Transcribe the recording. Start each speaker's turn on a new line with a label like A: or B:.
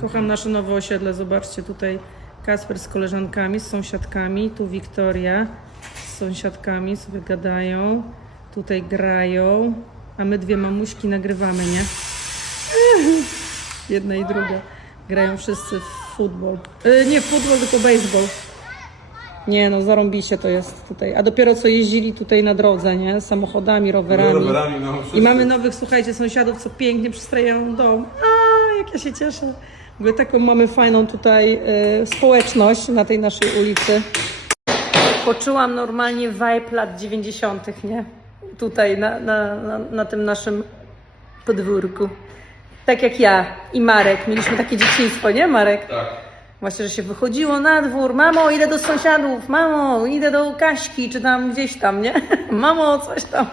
A: Kocham nasze nowe osiedle. Zobaczcie tutaj Kasper z koleżankami, z sąsiadkami. Tu Wiktoria z sąsiadkami sobie gadają. Tutaj grają. A my dwie mamuśki nagrywamy, nie? Jedna i druga. Grają wszyscy w futbol. Yy, nie w futbol, tylko baseball. Nie no, zarąbiście to jest tutaj. A dopiero co jeździli tutaj na drodze, nie? Samochodami, rowerami.
B: Rowerami, no,
A: I mamy nowych, słuchajcie, sąsiadów, co pięknie przystrajają dom. Ja się cieszę. W ogóle taką mamy fajną tutaj e, społeczność na tej naszej ulicy. Poczułam normalnie vibe lat 90., nie? Tutaj na, na, na, na tym naszym podwórku. Tak jak ja i Marek. Mieliśmy takie dzieciństwo, nie Marek?
B: Tak.
A: Właśnie, że się wychodziło na dwór. Mamo, idę do sąsiadów. Mamo, idę do Kaśki, czy tam gdzieś tam, nie? Mamo, coś tam.